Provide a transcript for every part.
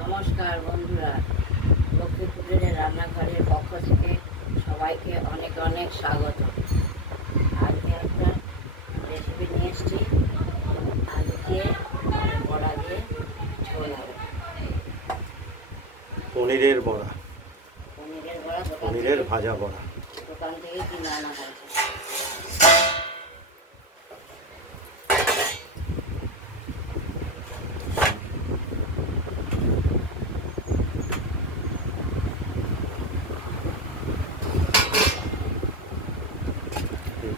নমস্কার বন্ধুরা, লক্ষ্মীপুরের রান্নাঘরের পক্ষ থেকে সবাইকে অনেক অনেক স্বাগত। আজকে একটা রেসিপি নিয়ে এসেছি। আলু দিয়ে বড়া দিয়ে ঝোল হবে। পনিরের বড়া, পনিরের বড়া পনিরের ভাজা বড়া। দোকান থেকে কিনে আনা হয়েছে।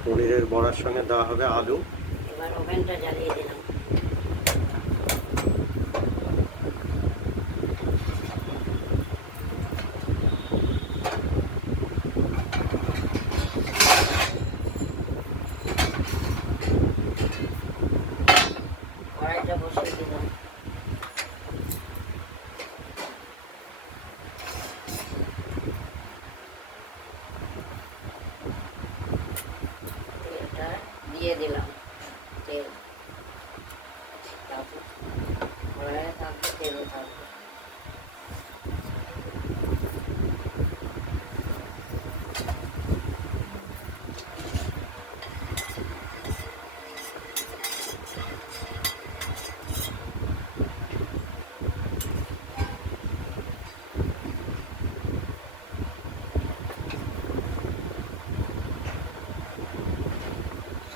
পনিরের বড়ার সঙ্গে দেওয়া হবে আলু। এবার ওভেনটা জ্বালিয়ে দিলাম। কড়াইটা বসিয়ে দিলাম। তেলটা দিয়ে দিলাম। তেল কড়াইয়ে থাকবে, তেলও থাকবে।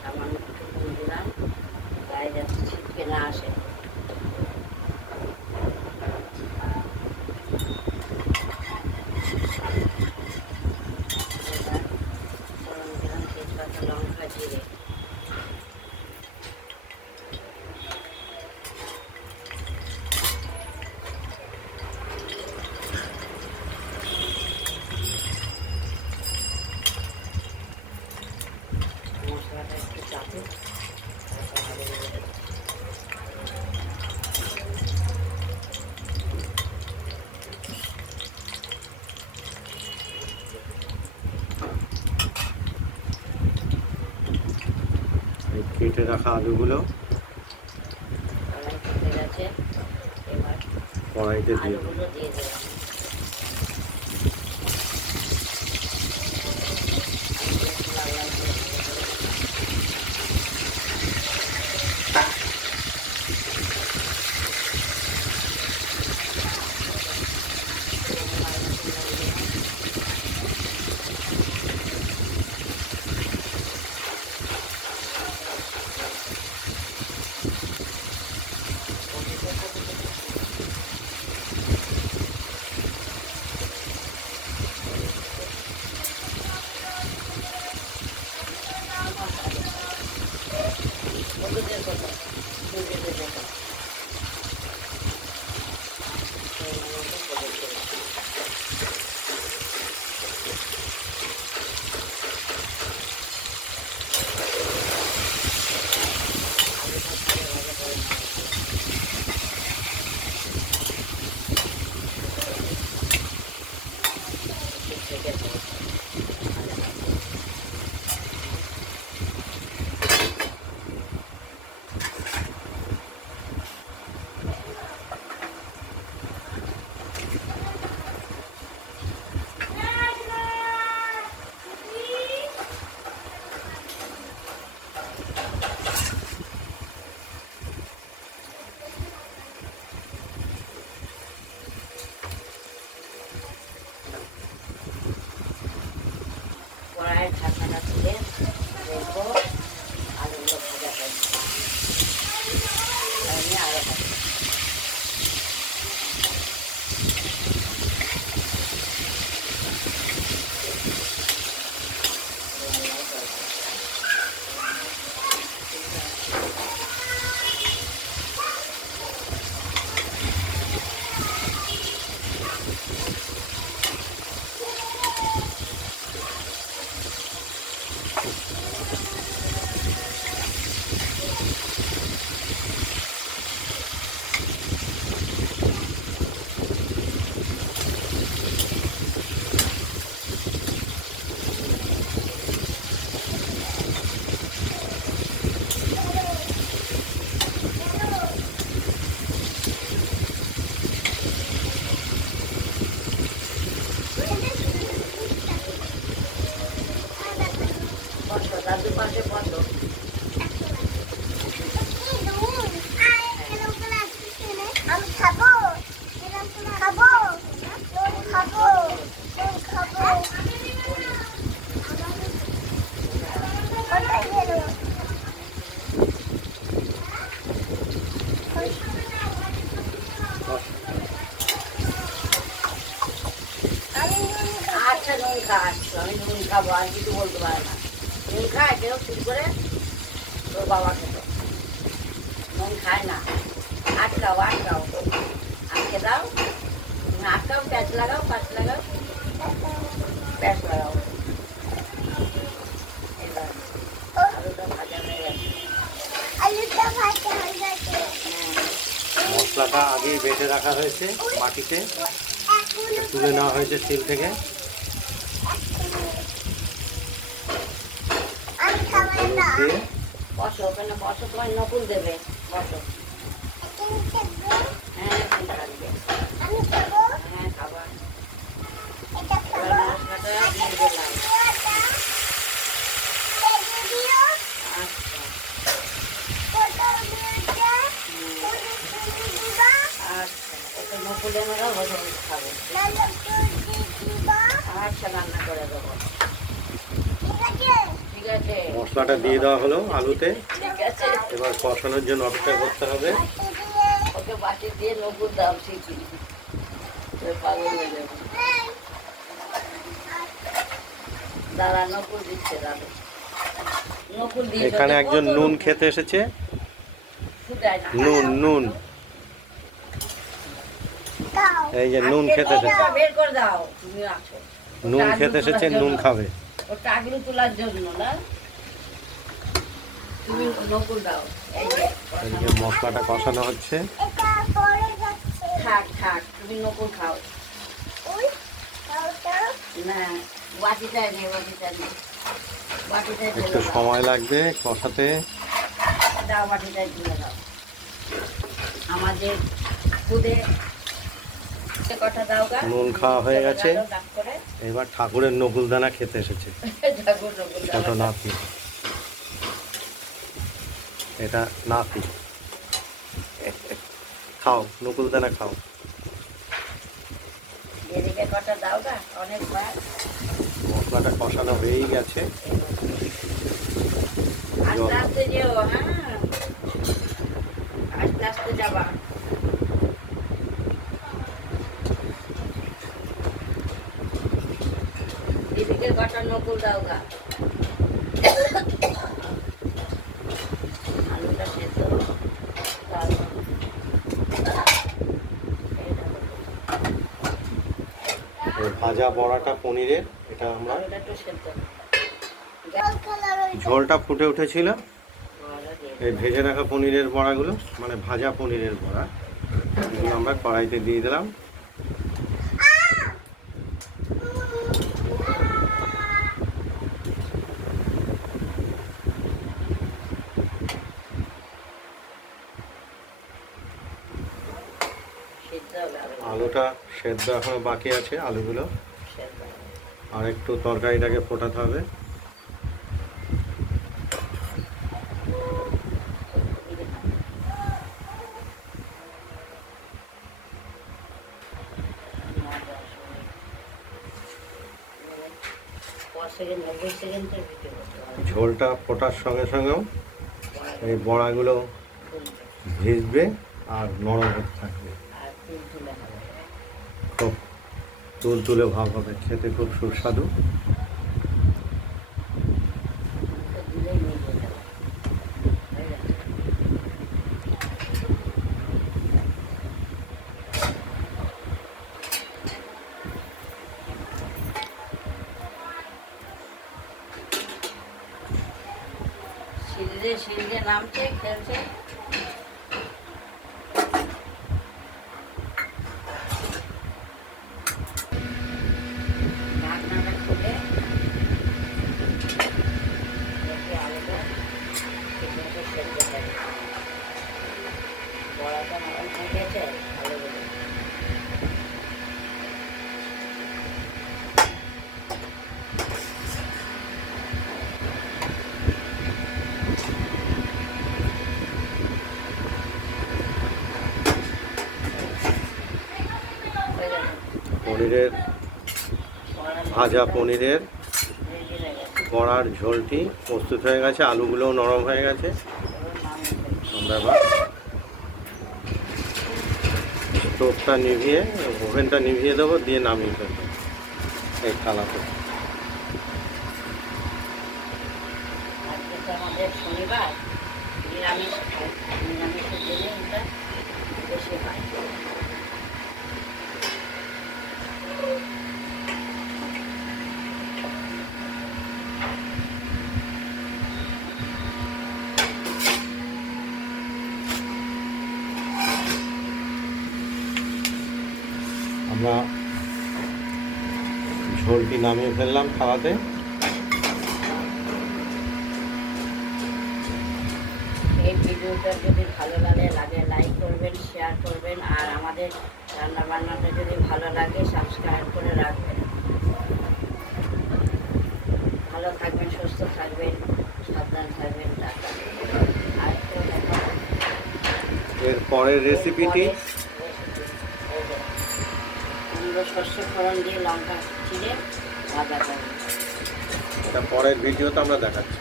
সামান্য একটু নুন দিলাম, গায়ে যাতে ছিটকে না আসে। এবার ফোড়ন দিলাম তেজপাতা, লঙ্কা, জিরে। মশলাটা একটু চাপে এই কেটে রাখা আলুগুলো কড়াই কেটে গেছে। এবার কড়াইতে দিয়ে দেবো। আলুগুলো দিয়ে দেবো। আলুগুলো একটু লাল লাল করে ভালো করে খাস, আমি নুন খাবো, আর কিছু বলতে পারে না। নুন খায় কেউ ঠিক করে? তোর বাবা খেত, নুন খায় না। আটকাও আটকাও, আটকে দাও, আটকাও, প্যাঁচ লাগাও, প্যাঁচ লাগাও, প্যাঁচ লাগাও। এবার আলুটা ভাজা হয়ে গেছে। হ্যাঁ, মশলাটা আগেই বেটে রাখা হয়েছে মাটিতে, এটা তুলে নেওয়া হয়েছে শিল থেকে। হলুদ দিয়ে বসো ওখানে, বসো, তোমার নকুল দেবে, বসো। হ্যাঁ এখন থাকবে, হ্যাঁ খাবার। এবার মশলাটা দিয়ে দিলাম। আচ্ছা, ওটা নকুলে আমরা ভালো খাবো। আচ্ছা, রান্না করে দেবো। ঠিক আছে, মশলাটা দিয়ে দেওয়া হলো আলুতে। ঠিক আছে। এবার কষানোর জন্য অপেক্ষা করতে হবে। ওকে বাটি দিয়ে নকুল দাও, শিখি পাগল হয়ে যাবে। দাদা নকুল দিচ্ছে, দাদা নকুল দিয়ে এখানে একজন নুন খেতে এসেছে। নুন নুন এই যে নুন খেতে এসেছে, বের করে দাও, তুমি আছো। নুন খেতে এসেছে, নুন খাবে। ও টাকলু তোলার জন্য না, তুমি নকুল দাও। এই যে এই যে মশলাটা কষানো হচ্ছে। থাক থাক, তুমি নকুল খাও না। বাটিটা নেই, বাটিটা নেই, বাটিটাই একটু সময় লাগবে কষাতে। দাও, বাটিটাই তুলে দাও। আমাদের খুদে কটা দাও গা। নুন খাওয়া হয়ে গেছে, ডাক করে। এবার ঠাকুরের নকুলদানা খেতে এসেছে ঠাকুর নকুল দাও। ছোট নাতি, এটা নাতি। খাও নকুলদানা খাও। এদিকে কটা দাও গা, অনেকবার। মশলাটা কষানো হয়েই গেছে। আস্তে আস্তে যেও, হ্যাঁ আস্তে আস্তে যাবা। এদিকে কটা নকুল দাও গা। আলুটা সেদ্ধ তারপর এই ভাজা বড়াটা পনিরের, এটা আমরা আলুটা একটু সেদ্ধ। ঝোলটা ফুটে উঠেছিল। এই ভেজে রাখা পনিরের বড়াগুলো, মানে ভাজা পনিরের বড়া, এগুলো আমরা কড়াইতে দিয়ে দিলাম। সেদ্ধ হবে আলু, আলুটা সেদ্ধ এখনো বাকি আছে, আলুগুলো সেদ্ধ হবে। আর একটু তরকারিটাকে ফোটাতে হবে। ঝোলটা ফোটার সঙ্গে সঙ্গেও এই বড়াগুলো ভিজবে আর নরম হতে থাকবে, খুব তুলতুলে ভাব হবে, খেতে খুব সুস্বাদু। সিঁড়ি নামছে, খেলছে। ঢাকনাটা খুলে দেখি আলুটা ঠিকমতো সেদ্ধ হবে। বড়াটা নরম হয়ে গেছে, আলুগুলো পনিরের ভাজা পনিরের বড়ার ঝোলটি প্রস্তুত হয়ে গেছে, আলুগুলোও নরম হয়ে গেছে। আমরা এবার স্টোভটা নিভিয়ে, ওভেনটা নিভিয়ে দেবো, দিয়ে নামিয়ে দেবো এই থালাতে। আমাদের শনিবার নিরামিষ খাই, নিরামিষের জন্য এটা বেশি হয়। আমরা ঝোলটি নামিয়ে ফেললাম থালাতে। এই ভিডিওটা যদি ভালো লাগে লাইক করবেন, শেয়ার করবেন, আর আমাদের রান্না বান্নাটা যদি ভালো লাগে সাবস্ক্রাইব করে রাখবেন। ভালো থাকবেন, সুস্থ থাকবেন, সাবধান থাকবেন। টাটা। আর তো দেখাবো এর পরের রেসিপিটি কুমড়ো শস্য ফোড়ন দিয়ে লঙ্কা চিড়ে ভাজা করবো। এটা পরের ভিডিওতে আমরা দেখাচ্ছি।